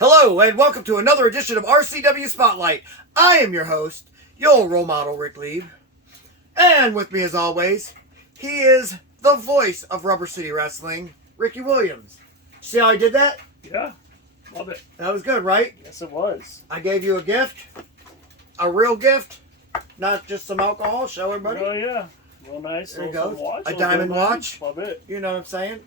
Hello, and welcome to another edition of RCW Spotlight. I am your host, your role model, Rick Lieb. And with me, as always, he is the voice of Rubber City Wrestling, Ricky Williams. See how I did that? Yeah, love it. That was good, right? Yes, it was. I gave you a gift, a real gift, not just some alcohol. Show everybody. Oh, yeah. Real nice. There you go. Watch. A diamond watch. Love it. You know what I'm saying?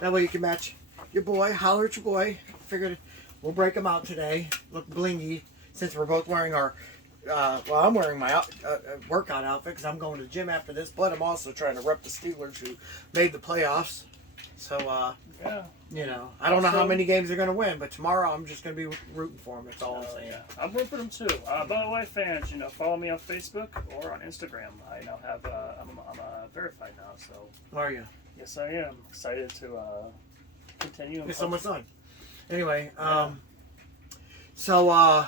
That way you can match your boy, holler at your boy. Figured we'll break them out today. Look blingy, since we're both wearing our, I'm wearing my workout outfit because I'm going to the gym after this, but I'm also trying to rep the Steelers who made the playoffs. So, yeah. You know, I don't know how many games they're going to win, but tomorrow I'm just going to be rooting for them. That's all I'm saying. Yeah. I'm rooting for them too. By the way, fans, follow me on Facebook or on Instagram. I now have, I'm verified now, so. Are you? Yes, I am. Excited to continue. It's so much fun. Anyway, so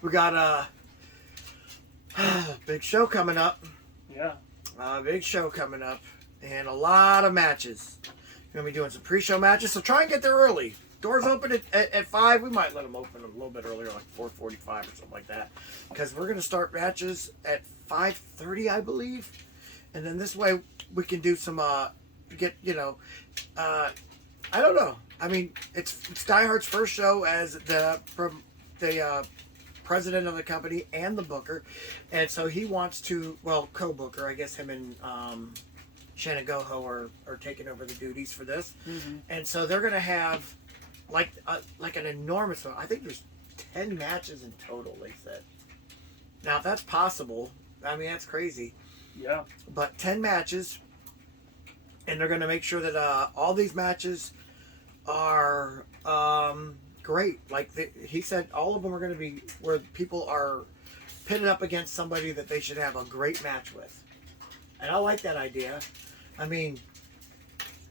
we got a big show coming up. Yeah. Big show coming up, and a lot of matches. We're going to be doing some pre-show matches, so try and get there early. Doors open at 5. We might let them open a little bit earlier, like 4:45 or something like that, because we're going to start matches at 5:30, I believe, and then this way we can do some I don't know. I mean, it's Die Hard's first show as the president of the company and the booker, and so he wants to, co-booker. I guess him and Shannon Goho are taking over the duties for this, and so they're gonna have like an enormous one. I think there's 10 matches in total. They said. Now, if that's possible, I mean that's crazy. Yeah. But 10 matches, and they're gonna make sure that all these matches are great. Like he said, all of them are going to be where people are pitted up against somebody that they should have a great match with. And I like that idea. I mean,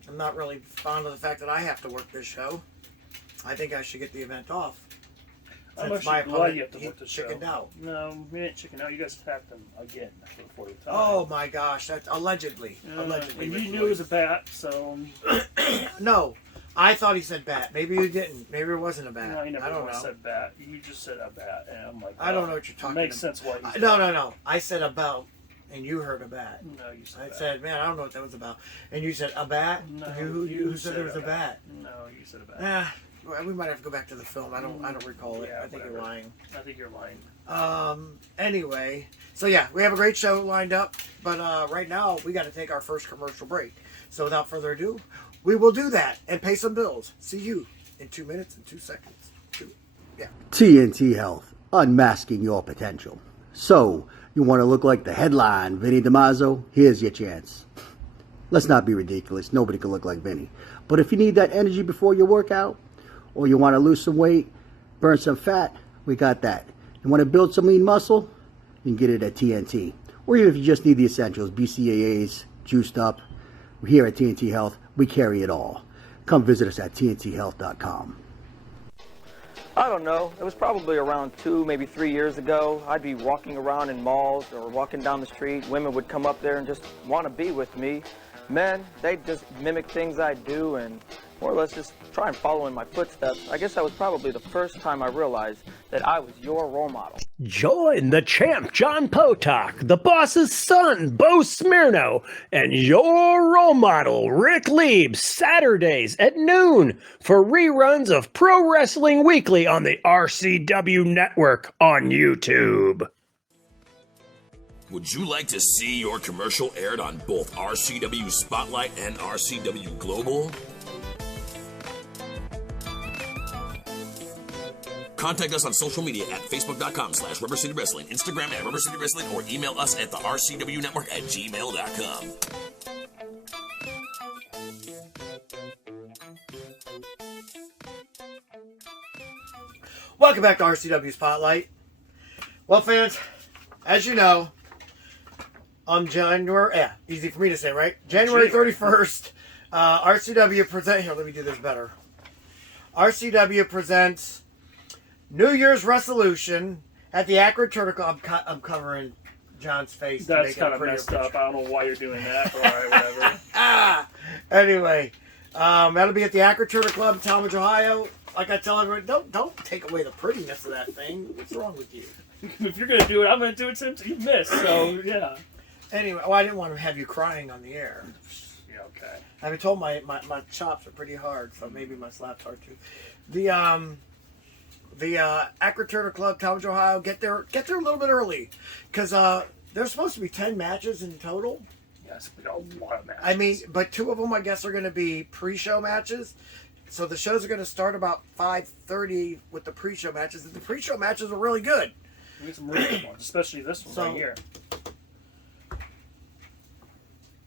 I'm not really fond of the fact that I have to work this show. I think I should get the event off. Since my opponent, you have to work the chickened out. No, we didn't chicken out. You guys attacked them again for the 4th time. Oh my gosh, that's allegedly. Allegedly. And you knew it was a bat, so. No. I thought he said bat. Maybe you didn't. Maybe it wasn't a bat. No, he I don't never know. said bat. You just said a bat, and I'm like, I don't know what you're talking about. It makes sense why he said No. I said a belt, and you heard a bat. No, you said I bat. said, man, I don't know what that was about. And you said a bat? No, Who said there was a bat? No, you said a bat. We might have to go back to the film. I don't recall it. Yeah, I think you're lying. I think you're lying. Anyway, so yeah, we have a great show lined up, but right now we got to take our first commercial break. So without further ado, we will do that and pay some bills. See you in 2 minutes and 2 seconds. TNT Health, unmasking your potential. So, you want to look like the headline, Vinny DiMaggio? Here's your chance. Let's not be ridiculous. Nobody can look like Vinny. But if you need that energy before your workout, or you want to lose some weight, burn some fat, we got that. You want to build some lean muscle? You can get it at TNT. Or even if you just need the essentials, BCAAs, juiced up. Here at TNT Health, we carry it all. Come visit us at tnthealth.com. I don't know. It was probably around 2, maybe 3 years ago. I'd be walking around in malls or walking down the street. Women would come up there and just want to be with me. Men, they'd just mimic things I do and more or less just try and follow in my footsteps. I guess that was probably the first time I realized that I was your role model. Join the champ, John Potok, the boss's son, Bo Smirno, and your role model, Rick Lieb, Saturdays at noon for reruns of Pro Wrestling Weekly on the RCW Network on YouTube. Would you like to see your commercial aired on both RCW Spotlight and RCW Global? Contact us on social media at facebook.com/Rubber City Wrestling, Instagram at Rubber City Wrestling, or email us at the RCW Network at gmail.com. Welcome back to RCW Spotlight. Well, fans, as you know, on easy for me to say, right? January 31st, RCW presents, here, let me do this better. RCW presents New Year's Wrestlution at the Akron Turtle Club. I'm covering John's face. That's kind of messed up. I don't know why you're doing that. All right, whatever. Anyway, that'll be at the Akron Turtle Club in Talmadge, Ohio. Like I tell everyone, don't take away the prettiness of that thing. What's wrong with you? If you're going to do it, I'm going to do it since you missed. So, yeah. Anyway, I didn't want to have you crying on the air. Yeah, okay. I've been told my chops are pretty hard, so maybe my slaps are too. The Akron Turtle Club, Talmadge, Ohio, get there a little bit early, because there's supposed to be 10 matches in total. Yes, we got a lot of matches. I mean, but 2 of them I guess are going to be pre-show matches. So the shows are going to start about 5:30 with the pre-show matches. And the pre-show matches are really good. We get some really good ones, especially this one right here.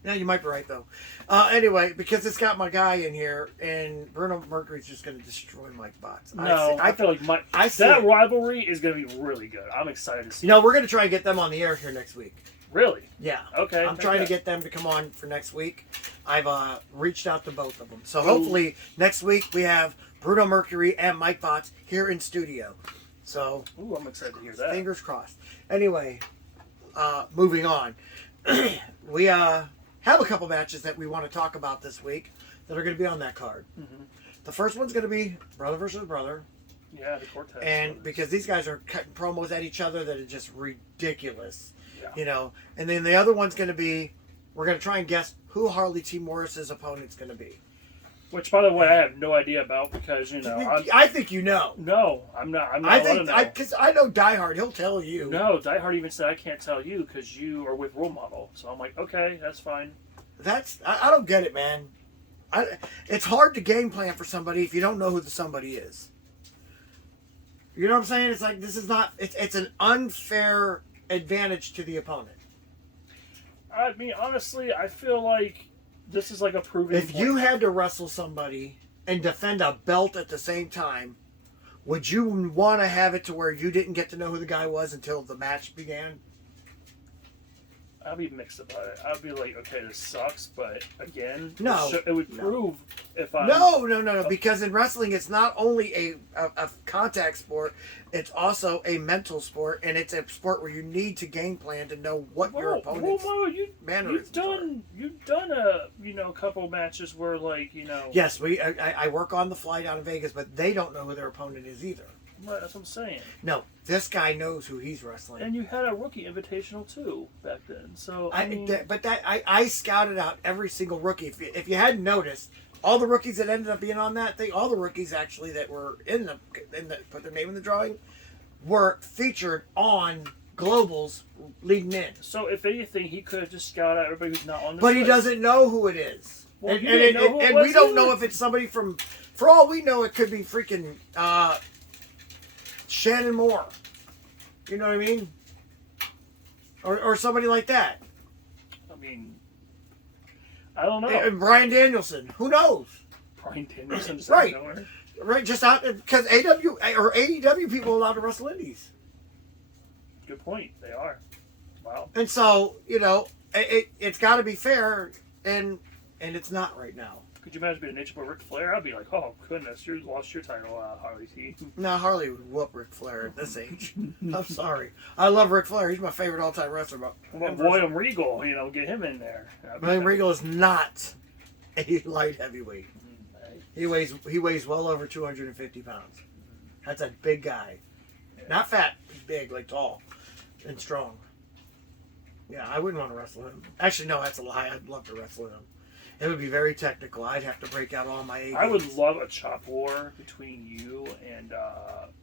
Yeah, you might be right though. Anyway, because it's got my guy in here, and Bruno Mercury's just going to destroy Mike Botts. I feel like that rivalry is going to be really good. I'm excited to see. We're going to try and get them on the air here next week. Really? Yeah. Okay. I'm trying to get them to come on for next week. I've reached out to both of them, so hopefully next week we have Bruno Mercury and Mike Botts here in studio. So. Ooh, I'm excited to hear that. Fingers crossed. Anyway, moving on. We have a couple matches that we want to talk about this week that are going to be on that card. Mm-hmm. The first one's going to be brother versus brother. Yeah, the Cortez. And brothers. because these guys are cutting promos at each other that are just ridiculous. Yeah. And then the other one's going to be, we're going to try and guess who Harley T Morris's opponent's going to be. Which, by the way, I have no idea about because I think you know. No, I'm not. Because I know Die Hard. He'll tell you. No, Die Hard even said I can't tell you because you are with RoleModel. So I'm like, okay, that's fine. I don't get it, man. It's hard to game plan for somebody if you don't know who the somebody is. You know what I'm saying? It's like this is not. It's an unfair advantage to the opponent. I mean, honestly, I feel like this is like a proven. If you had to wrestle somebody and defend a belt at the same time, would you want to have it to where you didn't get to know who the guy was until the match began? I'd be mixed about it. I'd be like, okay, this sucks, but again, no, it would prove if I. No. Because in wrestling, it's not only a contact sport; it's also a mental sport, and it's a sport where you need to game plan to know what your opponent's mannerisms are. You've done a couple matches where Yes, I work on the fly down in Vegas, but they don't know who their opponent is either. Right, that's what I'm saying. No, this guy knows who he's wrestling. And you had a rookie invitational too back then, so I scouted out every single rookie. If you hadn't noticed, all the rookies that ended up being on that thing, all the rookies actually that were in the put their name in the drawing, were featured on Globals leading in. So if anything, he could have just scouted out everybody who's not on this But he list. doesn't know who it is. Well, and we don't know if it's somebody from. For all we know, it could be freaking Shannon Moore. You know what I mean? Or somebody like that. I mean, I don't know. And Bryan Danielson. Who knows? Bryan Danielson just right. out of nowhere. Right, just out because AEW people are allowed to wrestle indies. Good point. They are. Wow. And so it's got to be fair, and it's not right now. Could you imagine being a Nature Boy Ric Flair? I'd be like, oh goodness, you lost your title, Harley T. No, Harley would whoop Ric Flair at this age. I'm sorry. I love Ric Flair. He's my favorite all-time wrestler. But William Regal, get him in there. William Regal is not a light heavyweight. He weighs well over 250 pounds. That's a big guy. Yeah. Not fat, big, like tall and strong. Yeah, I wouldn't want to wrestle him. Actually, no, that's a lie. I'd love to wrestle him. It would be very technical. I'd have to break out all my A-games. I would love a chop war between you and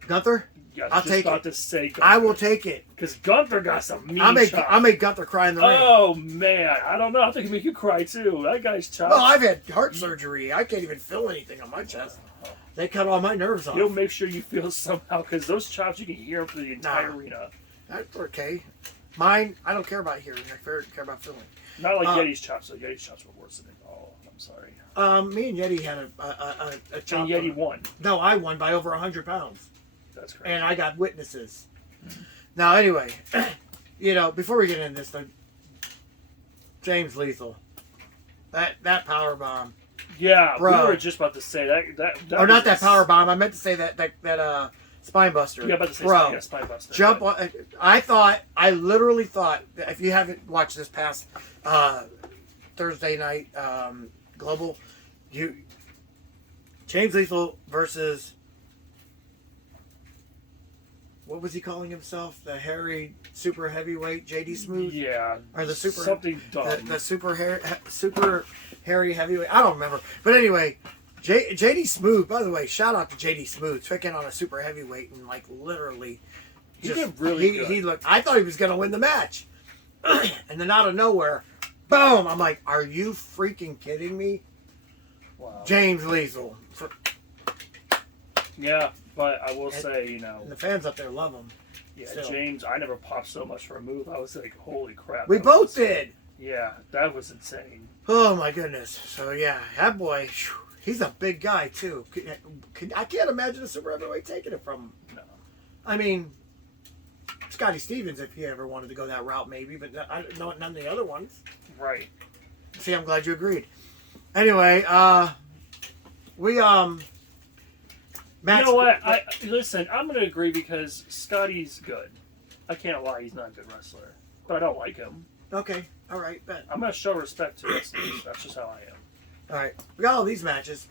Gunther. Yeah, I'll take it. To say Gunther. I will take it because Gunther got some mean chops. I'll make Gunther cry in the ring. Oh man, I don't know. I think he make you cry too. That guy's chops. Well, I've had heart surgery. I can't even feel anything on my chest. They cut all my nerves off. He'll make sure you feel somehow, because those chops, you can hear them through the entire arena. That's okay. Mine, I don't care about hearing. I care about feeling. Not like Yeti's chops, though. Yeti's chops were worse than it. Oh, I'm sorry. Me and Yeti had a chop. And Yeti won. No, I won by over 100 pounds. That's crazy. And I got witnesses. Now, anyway, before we get into this, James Lethal, that power bomb. Yeah, Bro. we were just about to say that Or not that power bomb. I meant to say that spine buster. Yeah, about to say Bro, spine buster. jump on. I literally thought, if you haven't watched this past Thursday night Global, James Lethal versus, what was he calling himself? The hairy super heavyweight JD Smooth? Yeah. Or the super something dumb. The super hairy heavyweight. I don't remember. But anyway, JD Smooth, by the way, shout out to JD Smooth, took in on a super heavyweight and literally He did really good. He looked, I thought he was gonna win the match. And then out of nowhere, boom, I'm like, are you freaking kidding me? Wow. James Lethal. Yeah, but I will say, And the fans up there love him. yeah, still. James, I never popped so much for a move. I was like, holy crap. We that both was- did. Yeah, that was insane. Oh my goodness. So yeah, that boy, he's a big guy too. I can't imagine a super heavyweight taking it from him. No. I mean, Scotty Stevens, if he ever wanted to go that route, maybe, but none of the other ones. Right. See, I'm glad you agreed. Anyway, Matt's, You know what? Listen, I'm going to agree because Scotty's good. I can't lie, he's not a good wrestler. But I don't like him. Okay, all right, bet. I'm going to show respect to wrestlers. That's just how I am. All right, we got all these matches.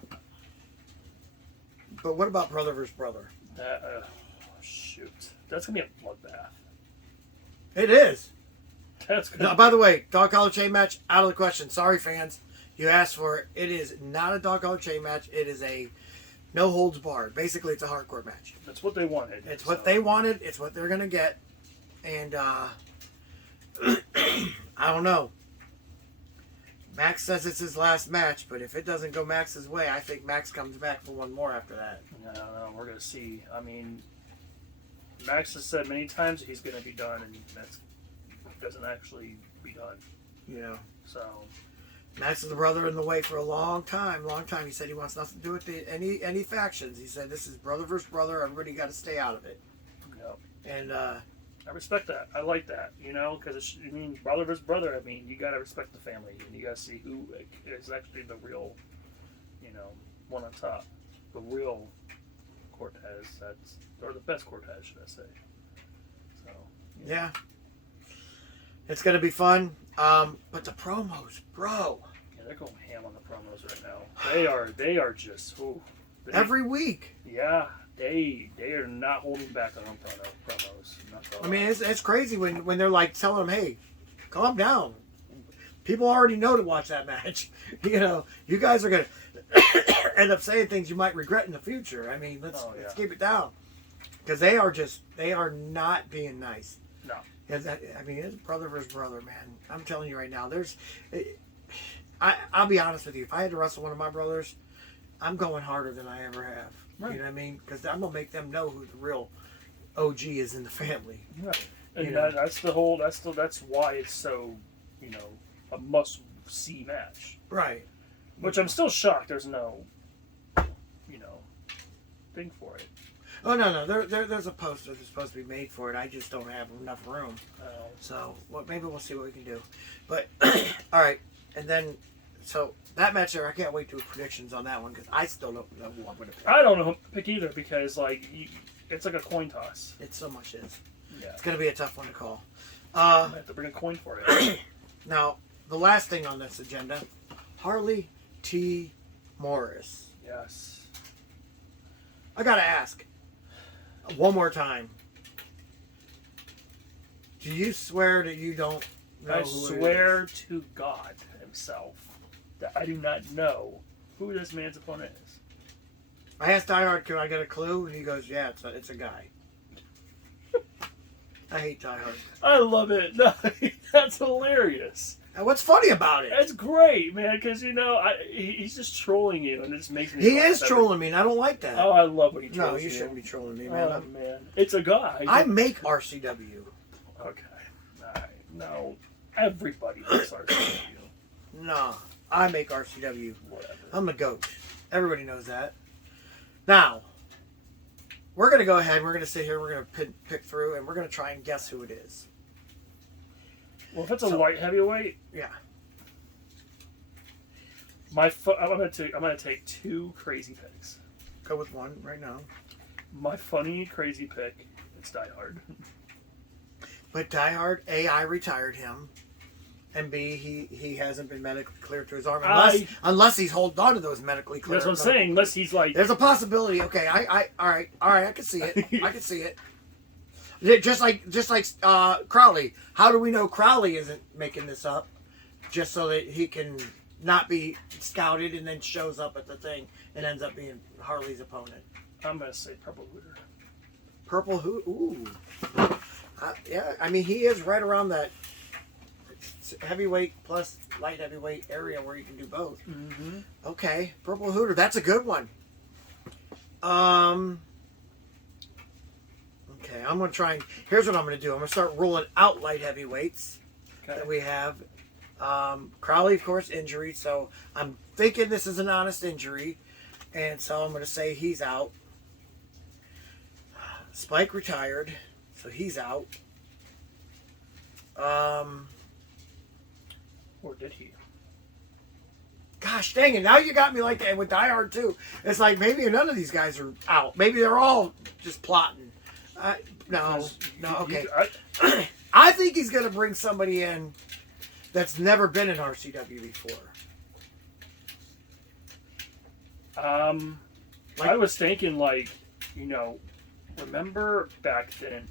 But what about brother versus brother? Shoot. That's going to be a bloodbath. It is. That's going No, by the way, dog collar chain match, out of the question. Sorry, fans. You asked for it. It is not a dog collar chain match. It is a no holds barred. Basically, it's a hardcore match. That's what they wanted. It's what they wanted. It's what they're going to get. And I don't know. Max says it's his last match, but if it doesn't go Max's way, I think Max comes back for one more after that. No, we're going to see. I mean, Max has said many times he's going to be done, and that doesn't actually be done. You know. So Max is the brother in the way for a long time. He said he wants nothing to do with any factions. He said this is brother versus brother. Everybody got to stay out of it. Yep. And I respect that. I like that, because brother versus brother. I mean, you got to respect the family, and you got to see who is actually the real, one on top, the real Cortez. Or the best Cortez, should I say? So yeah, it's gonna be fun. But the promos, bro. Yeah, they're going ham on the promos right now. They are just Every week. Yeah, they are not holding back on promos. I mean, it's crazy when they're like telling them, "Hey, calm down." People already know to watch that match. You guys are gonna end up saying things you might regret in the future. I mean, let's keep it down because they are not being nice. No. It's brother versus brother, man. I'm telling you right now. I'll be honest with you. If I had to wrestle one of my brothers, I'm going harder than I ever have. Right. You know what I mean? Because I'm gonna make them know who the real OG is in the family. Right. And that's why it's so, a must-see match. Right. Which I'm still shocked there's no, thing for it. Oh no! There's a poster that's supposed to be made for it. I just don't have enough room. So maybe we'll see what we can do. But all right, and then so that match there, I can't wait to do predictions on that one because I still don't know who I'm going to pick. I don't know who to pick either because it's like a coin toss. It so much is. Yeah. It's going to be a tough one to call. I have to bring a coin for it. Now the last thing on this agenda, Harley T Morris. Yes. I gotta ask. One more time. Do you swear that you don't know I who swear to God himself that I do not know who this man's opponent is. I asked Die Hard, can I get a clue? And he goes, yeah, it's a guy. I hate Die Hard. I love it. No, that's hilarious. And what's funny about it? It's great, man, because he's just trolling you, and it just makes me. He laugh is trolling me, and I don't like that. Oh, I love when he trolls no, you. you shouldn't be trolling me, man. Oh man, it's a guy. I make RCW. Okay, all right. No, everybody makes RCW. No, I make RCW. Whatever. I'm the GOAT. Everybody knows that. Now, we're going to go ahead. We're going to sit here. We're going to pick through, and we're going to try and guess who it is. Well, if it's a light heavyweight, Yeah. I'm gonna take two crazy picks. Go with one right now. My funny crazy pick, it's Die Hard. But Die Hard, A, I retired him. And B, he hasn't been medically cleared to his arm unless he's holding on to those medically cleared. That's what I'm saying. Unless he's like, there's a possibility. Okay, all right. I can see it. I can see it. Just like Crowley. How do we know Crowley isn't making this up? Just so that he can not be scouted and then shows up at the thing and ends up being Harley's opponent. I'm gonna say Purple Hooter. Purple Hoot. Ooh. Yeah. I mean, he is right around that heavyweight plus light heavyweight area where you can do both. Mm-hmm. Okay, Purple Hooter. That's a good one. Okay, I'm gonna try and. Here's what I'm gonna do. I'm gonna start ruling out light heavyweights that we have. Crowley, of course, injury. So I'm thinking this is an honest injury, and so I'm gonna say he's out. Spike retired, so he's out. Or did he? Gosh dang it, now you got me like that with Die Hard too. It's like maybe none of these guys are out. Maybe they're all just plotting. No, okay. I think he's going to bring somebody in that's never been in RCW before. I was thinking remember back then,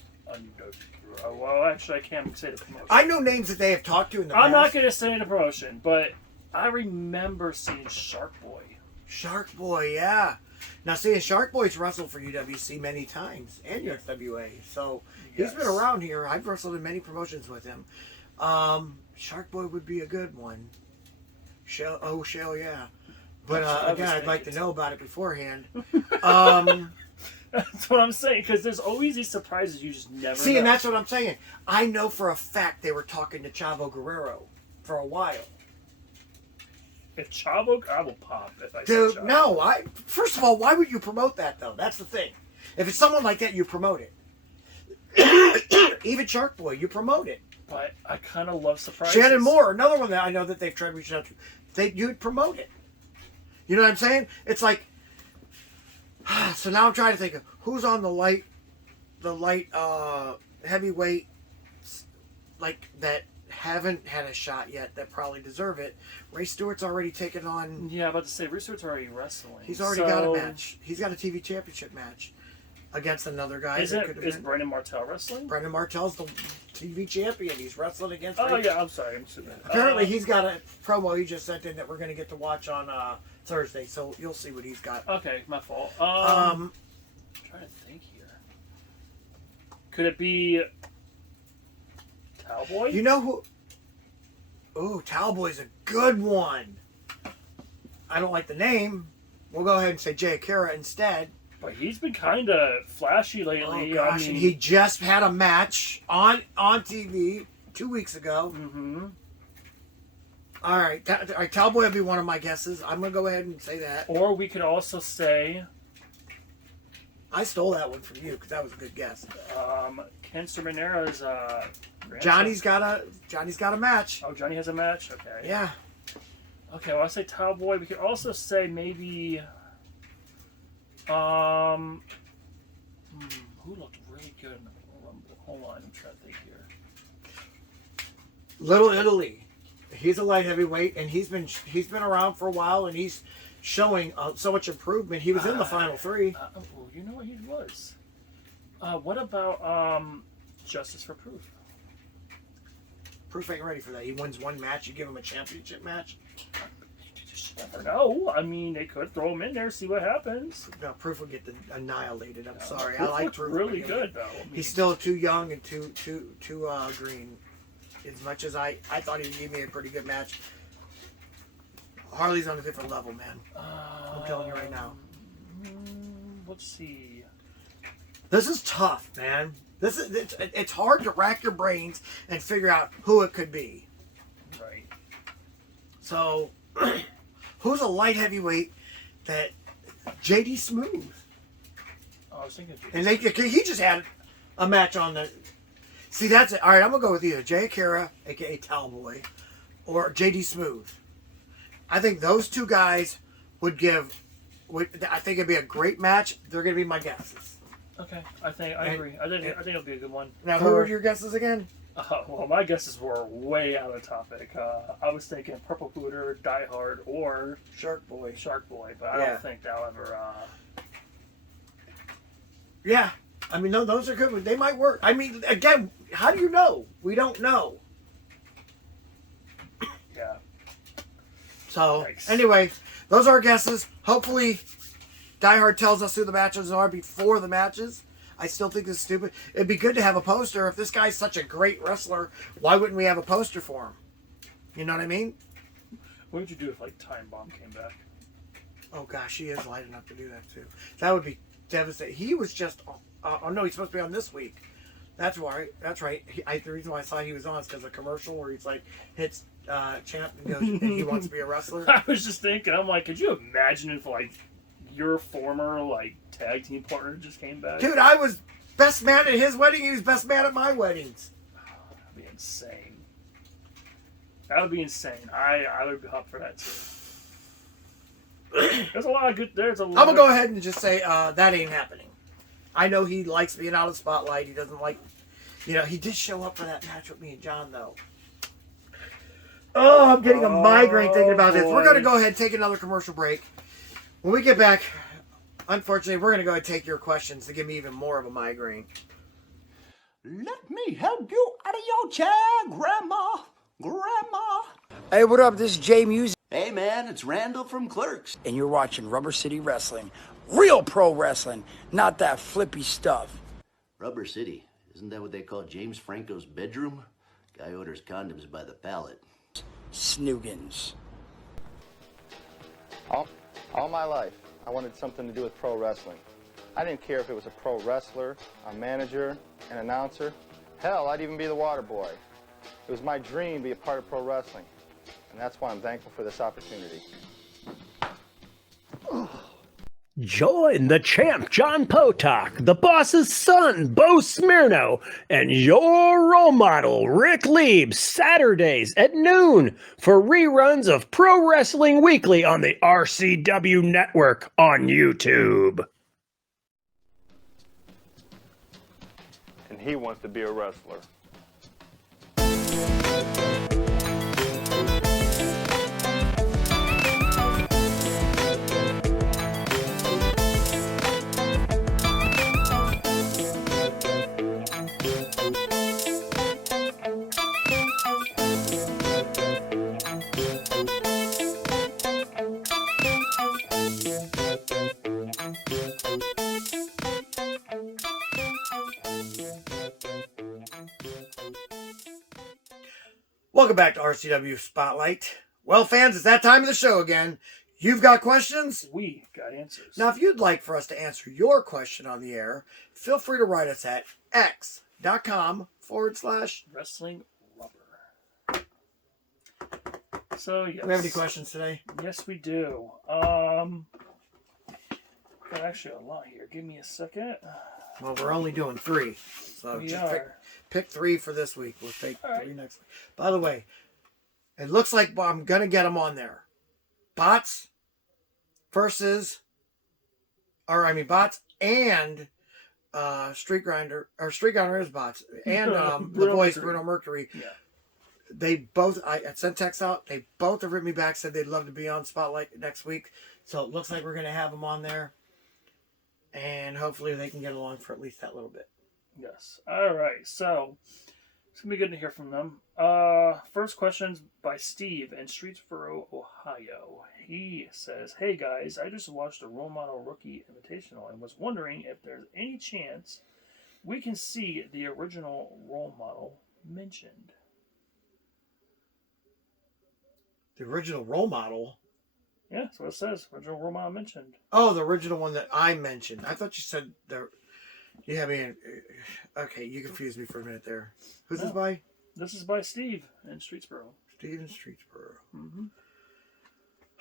well, actually, I can't say the promotion. I know names that they have talked to in the past. I'm not going to say the promotion, but I remember seeing Shark Boy. Shark Boy, yeah. Now, see, Shark Boy's wrestled for UWC many times and USWA, so he's been around here. I've wrestled in many promotions with him. Shark Boy would be a good one. Shell, yeah. But again, I'd like to know about it beforehand. That's what I'm saying, because there's always these surprises you just never see, know. and that's what I'm saying. I know for a fact they were talking to Chavo Guerrero for a while. If Chavo, I will pop if I Dude, see Chavo. no. First of all, why would you promote that, though? That's the thing. If it's someone like that, you promote it. Even Shark Boy, you promote it. But I kind of love surprises. Shannon Moore, another one that I know that they've tried reaching out to. You'd promote it. You know what I'm saying? It's like, so now I'm trying to think of who's on the light heavyweight, like that haven't had a shot yet that probably deserve it. Ray Stewart's already taken on. Yeah, I'm about to say Ray Stewart's already wrestling. He's already got a match. He's got a TV championship match against another guy. Is Brandon Martell wrestling? Brandon Martell's the TV champion. He's wrestling against. Oh yeah, I'm sorry. Apparently, he's got a promo he just sent in that we're going to get to watch on Thursday. So you'll see what he's got. Okay, my fault. I'm trying to think here. Could it be Cowboy? You know who? Ooh, Cowboy's a good one. I don't like the name. We'll go ahead and say Jay Akira instead. But he's been kind of flashy lately. Oh gosh, and he just had a match on TV 2 weeks ago. Mm-hmm. All right, Cowboy will be one of my guesses. I'm gonna go ahead and say that. Or we could also say, I stole that one from you because that was a good guess. Ken Sermonera's Johnny's got a match. Oh, Johnny has a match. Okay. Yeah. Okay, well I say Cowboy. We could also say maybe. Who looked really good in the Rumble? Hold on, I'm trying to think here. Little Italy. He's a light heavyweight, and he's been around for a while, and he's showing so much improvement. He was in the final three. You know what he was? What about Justice for Proof? Proof ain't ready for that. He wins one match, you give him a championship match. You just never know. I mean, they could throw him in there, see what happens. No, Proof would get annihilated. I'm sorry. I like Proof. Really good though. I mean, he's still too young and too green. as much as I thought he gave me a pretty good match. Harley's on a different level, man. I'm telling you right now. Let's see. This is tough, man. It's hard to rack your brains and figure out who it could be. Right. So, who's a light heavyweight that JD Smooth? I was thinking. And he just had a match on the. See, that's it. All right, I'm gonna go with either Jay Akira, aka Talboy, or JD Smooth. I think those two guys I think it'd be a great match. They're gonna be my guesses. Okay, I agree. I think it'll be a good one. Now, who are your guesses again? Well, my guesses were way out of topic. I was thinking Purple Booter, Die Hard, or Shark Boy, but I don't think they'll ever. Yeah, I mean, no, those are good. They might work. I mean, again, how do you know? We don't know. Yeah. So, Yikes. anyway, those are our guesses. Hopefully, Die Hard tells us who the matches are before the matches. I still think this is stupid. It'd be good to have a poster. If this guy's such a great wrestler, why wouldn't we have a poster for him? You know what I mean? What would you do if, like, Time Bomb came back? Oh, gosh, he is light enough to do that, too. That would be devastating. He was just... oh, no, he's supposed to be on this week. That's right. The reason why I saw he was on is because of a commercial where he's like, hits Champ and goes, and he wants to be a wrestler. I was just thinking, I'm like, could you imagine if, like, your former, like, tag team partner just came back? Dude, I was best man at his wedding. He was best man at my weddings. That'd be insane. That would be insane. I would be up for that, too. There's a lot of good... I'm going to go ahead and just say that ain't happening. I know he likes being out of the spotlight. He doesn't like... he did show up for that match with me and John, though. Oh, I'm getting a migraine thinking about this. We're going to go ahead and take another commercial break. When we get back, unfortunately, we're going to go ahead and take your questions to give me even more of a migraine. Let me help you out of your chair, Grandma. Hey, what up? This is Jay Music. Hey, man, it's Randall from Clerks. And you're watching Rubber City Wrestling. Real pro wrestling, not that flippy stuff. Rubber City. Isn't that what they call James Franco's bedroom? Guy orders condoms by the pallet. Snoogans. All my life, I wanted something to do with pro wrestling. I didn't care if it was a pro wrestler, a manager, an announcer. Hell, I'd even be the water boy. It was my dream to be a part of pro wrestling. And that's why I'm thankful for this opportunity. Join the champ, John Potok, the boss's son, Bo Smirno, and your role model, Rick Lieb, Saturdays at noon for reruns of Pro Wrestling Weekly on the RCW Network on YouTube. And he wants to be a wrestler. Welcome back to RCW Spotlight. Well, fans, it's that time of the show again. You've got questions? We got answers. Now, if you'd like for us to answer your question on the air, feel free to write us at x.com/. Wrestling Rubber. So, yes. Do we have any questions today? Yes, we do. Got actually a lot here. Give me a second. Well, we're only doing 3. So We just are. pick 3 for this week. We'll take All right. 3 next week. By the way, it looks like I'm going to get them on there. Bots and Street Grinder, or Street Grinder is bots, and the voice, Bruno Mercury. Yeah. They both, I sent text out, they both have written me back, said they'd love to be on Spotlight next week. So it looks like we're going to have them on there. And hopefully they can get along for at least that little bit. Yes. All right. So it's gonna be good to hear from them. First question's by Steve in Streetsboro, Ohio. He says, "Hey guys, I just watched a RoleModel Rookie Invitational and was wondering if there's any chance we can see the original RoleModel mentioned." The original role model. Yeah, that's what it says. Original role model mentioned. Oh, the original one that I mentioned. I thought you said the. You have me. Okay, you confused me for a minute there. Who's this by? This is by Steve in Streetsboro. Steve in Streetsboro. Mm-hmm.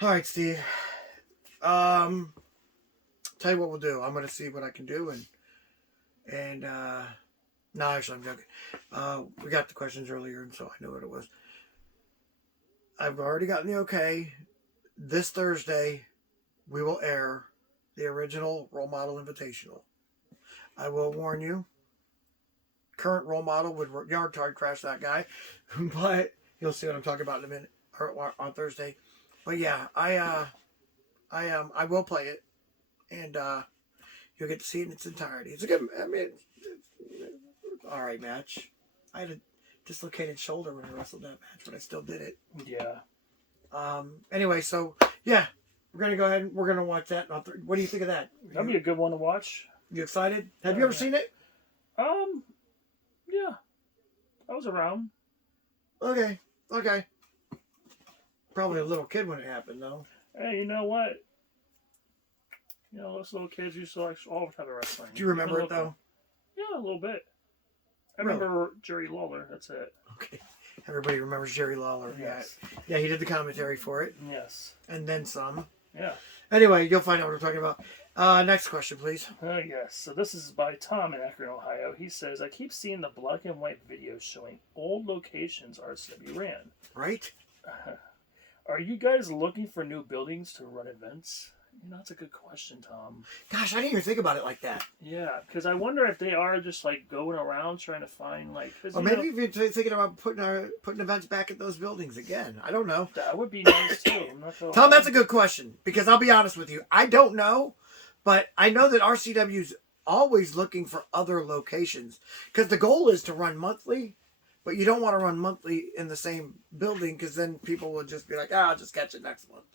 All right, Steve. Tell you what we'll do. I'm gonna see what I can do, and no, actually, I'm joking. We got the questions earlier, and so I knew what it was. I've already gotten the okay. This Thursday, we will air the original Role Model Invitational. I will warn you, current Role Model would yard tard crash that guy, but you'll see what I'm talking about in a minute, or on Thursday. But yeah, I will play it, and you'll get to see it in its entirety. It's a good, I mean, it's all right match. I had a dislocated shoulder when I wrestled that match, but I still did it. Yeah. Anyway, so yeah, we're gonna go ahead and we're gonna watch that. What do you think of that? That'd be a good one to watch. You excited? Have you ever seen it? Yeah. I was around. Okay. Probably a little kid when it happened, though. Hey, you know what? You know, those little kids used to like all type of wrestling. Do you remember it, though? Yeah, a little bit. I remember Jerry Lawler. That's it. Okay. Everybody remembers Jerry Lawler. Yes. Yeah, he did the commentary for it. Yes. And then some. Yeah. Anyway, you'll find out what I'm talking about. Next question, please. Yes. So this is by Tom in Akron, Ohio. He says, I keep seeing the black and white videos showing old locations RCW ran. Right? Are you guys looking for new buildings to run events? You know, that's a good question, Tom. Gosh, I didn't even think about it like that. Yeah, because I wonder if they are just like going around trying to find like. Or maybe if you're thinking about putting events back at those buildings again. I don't know. That would be nice too. Tom, that's a good question because I'll be honest with you. I don't know, but I know that RCW's always looking for other locations because the goal is to run monthly, but you don't want to run monthly in the same building because then people will just be like, I'll just catch it next month.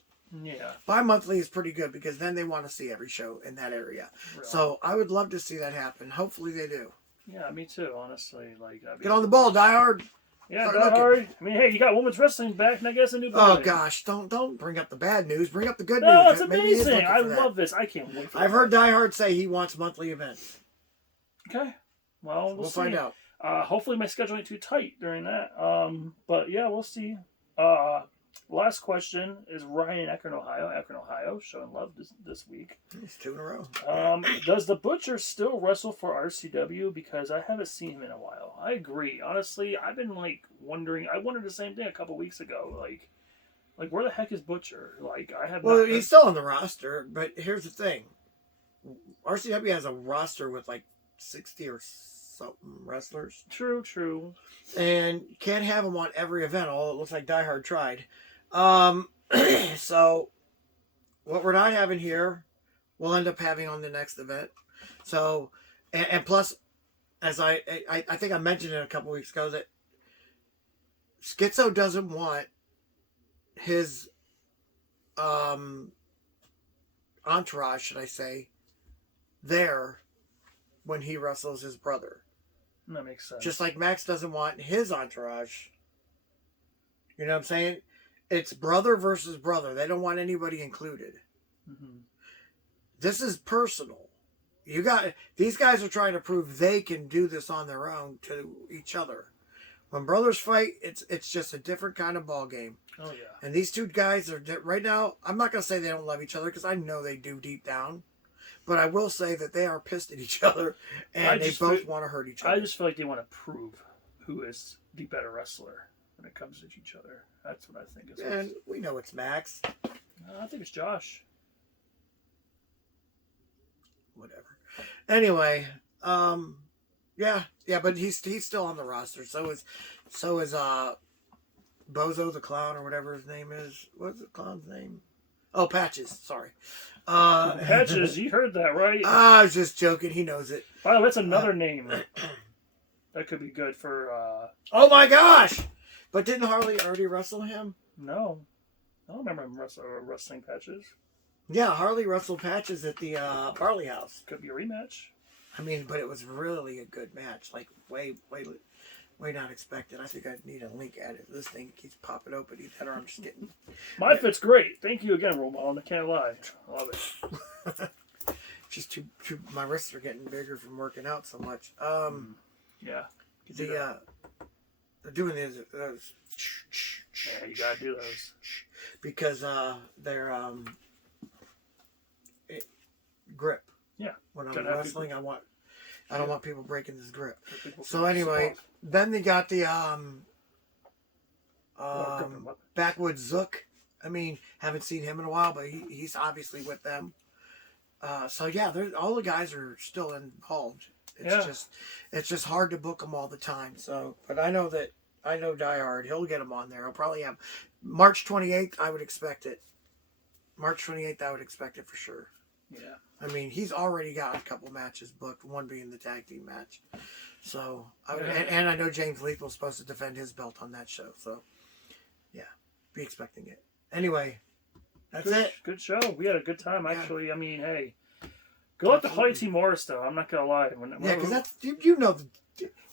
Yeah. Bi-monthly is pretty good because then they want to see every show in that area. Really? So I would love to see that happen. Hopefully they do. Yeah, me too, honestly. Like, get on the ball, Die Hard. Yeah, Die Hard. I mean, hey, you got women's wrestling back, and I guess a new building. Oh gosh, don't bring up the bad news. Bring up the good news. No, it's amazing. I love this. I can't wait for I've heard Die Hard say he wants monthly events. Okay. Well, we'll find out. Hopefully my schedule ain't too tight during that. But yeah, we'll see. Last question is Ryan in Akron, Ohio, showing love this week. It's 2 in a row. Does the Butcher still wrestle for RCW? Because I haven't seen him in a while. I agree. Honestly, I've been like wondering. I wondered the same thing a couple weeks ago. Like where the heck is Butcher? Like I have. Well, he's still on the roster, but here's the thing: RCW has a roster with like 60 or something wrestlers. True. And can't have them on every event. Although it looks like Die Hard tried. So what we're not having here, we'll end up having on the next event. So, and plus, as I think I mentioned it a couple weeks ago that Schizo doesn't want his entourage, should I say, there when he wrestles his brother. That makes sense. Just like Max doesn't want his entourage. You know what I'm saying? It's brother versus brother. They don't want anybody included. Mm-hmm. This is personal. These guys are trying to prove they can do this on their own to each other. When brothers fight, it's just a different kind of ball game. Oh yeah. And these two guys are right now. I'm not gonna say they don't love each other because I know they do deep down, but I will say that they are pissed at each other and they both want to hurt each other. I just feel like they want to prove who is the better wrestler when it comes to each other. That's what I think. And we know it's Max. I think it's Josh. Whatever. Anyway, yeah, but he's still on the roster. So is Bozo the Clown or whatever his name is. What's the clown's name? Oh, Patches. Sorry. Patches. You heard that right? I was just joking. He knows it. By the way, that's another name that could be good for. Oh my gosh! But didn't Harley already wrestle him? No, I don't remember him wrestling Patches. Yeah, Harley wrestled Patches at the Barley House. Could be a rematch. I mean, but it was really a good match. Like way. way not expected. I think I need a link added. This thing keeps popping open. Either I'm just getting. My fit's great. Thank you again, RoleModel. I can't lie. I love it. Just too. My wrists are getting bigger from working out so much. Yeah. They're doing these. Yeah, you gotta do those because they're grip. Yeah. When I'm Gotta have wrestling, people. I don't want people breaking this grip. People So anyway, then they got the grip 'em up. Backwoods Zook. I mean, haven't seen him in a while, but he's obviously with them. So yeah, all the guys are still involved. It's just hard to book them all the time. So, but I know Die Hard. He'll get them on there. He'll probably have March 28th. I would expect it. March 28th, I would expect it for sure. Yeah. I mean, he's already got a couple matches booked. One being the tag team match. So, and I know James Lethal's supposed to defend his belt on that show. So, yeah, be expecting it. Anyway, that's it. Good show. We had a good time, actually. I mean, hey, go out to Harley T Morris, though. I'm not gonna lie. Because that's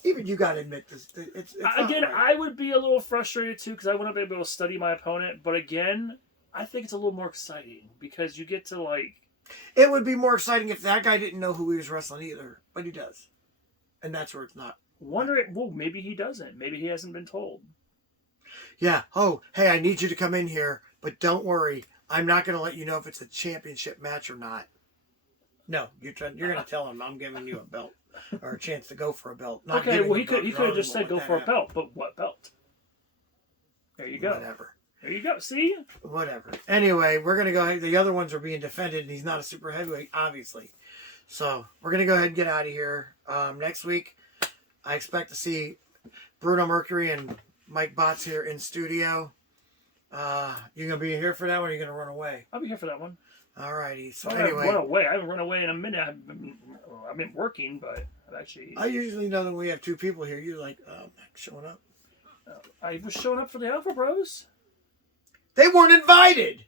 even you got to admit this. It's again, not right. I would be a little frustrated too because I wouldn't be able to study my opponent. But again, I think it's a little more exciting because you get to like. It would be more exciting if that guy didn't know who he was wrestling either, but he does, and that's where it's not. Well, maybe he doesn't. Maybe he hasn't been told. Yeah. Oh, hey, I need you to come in here, but don't worry. I'm not going to let you know if it's a championship match or not. No, you're going to tell him I'm giving you a belt or a chance to go for a belt. Not Okay, well, he could giving have just a said go for a belt, but what belt? There you go. Whatever. There you go. See? Whatever. Anyway, we're going to go ahead. The other ones are being defended, and he's not a super heavyweight, obviously. So we're going to go ahead and get out of here. Next week, I expect to see Bruno Mercury and Mike Botts here in studio. You going to be here for that one, or are you going to run away? I'll be here for that one. All righty. So I anyway. run away. I haven't run away in a minute. I've been working, but I've actually... I usually know that we have two people here. You're like, showing up. I was showing up for the Alpha Bros. They weren't invited.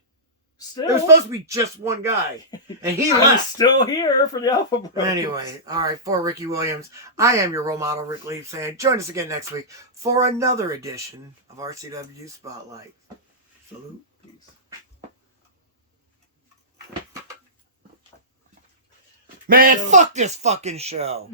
Still. It was supposed to be just one guy. And he I'm left. still here for the Alpha Bros. Anyway, all right, for Ricky Williams, I am your role model, Rick Lee, saying join us again next week for another edition of RCW Spotlight. Salute. Peace. Man, fuck this fucking show.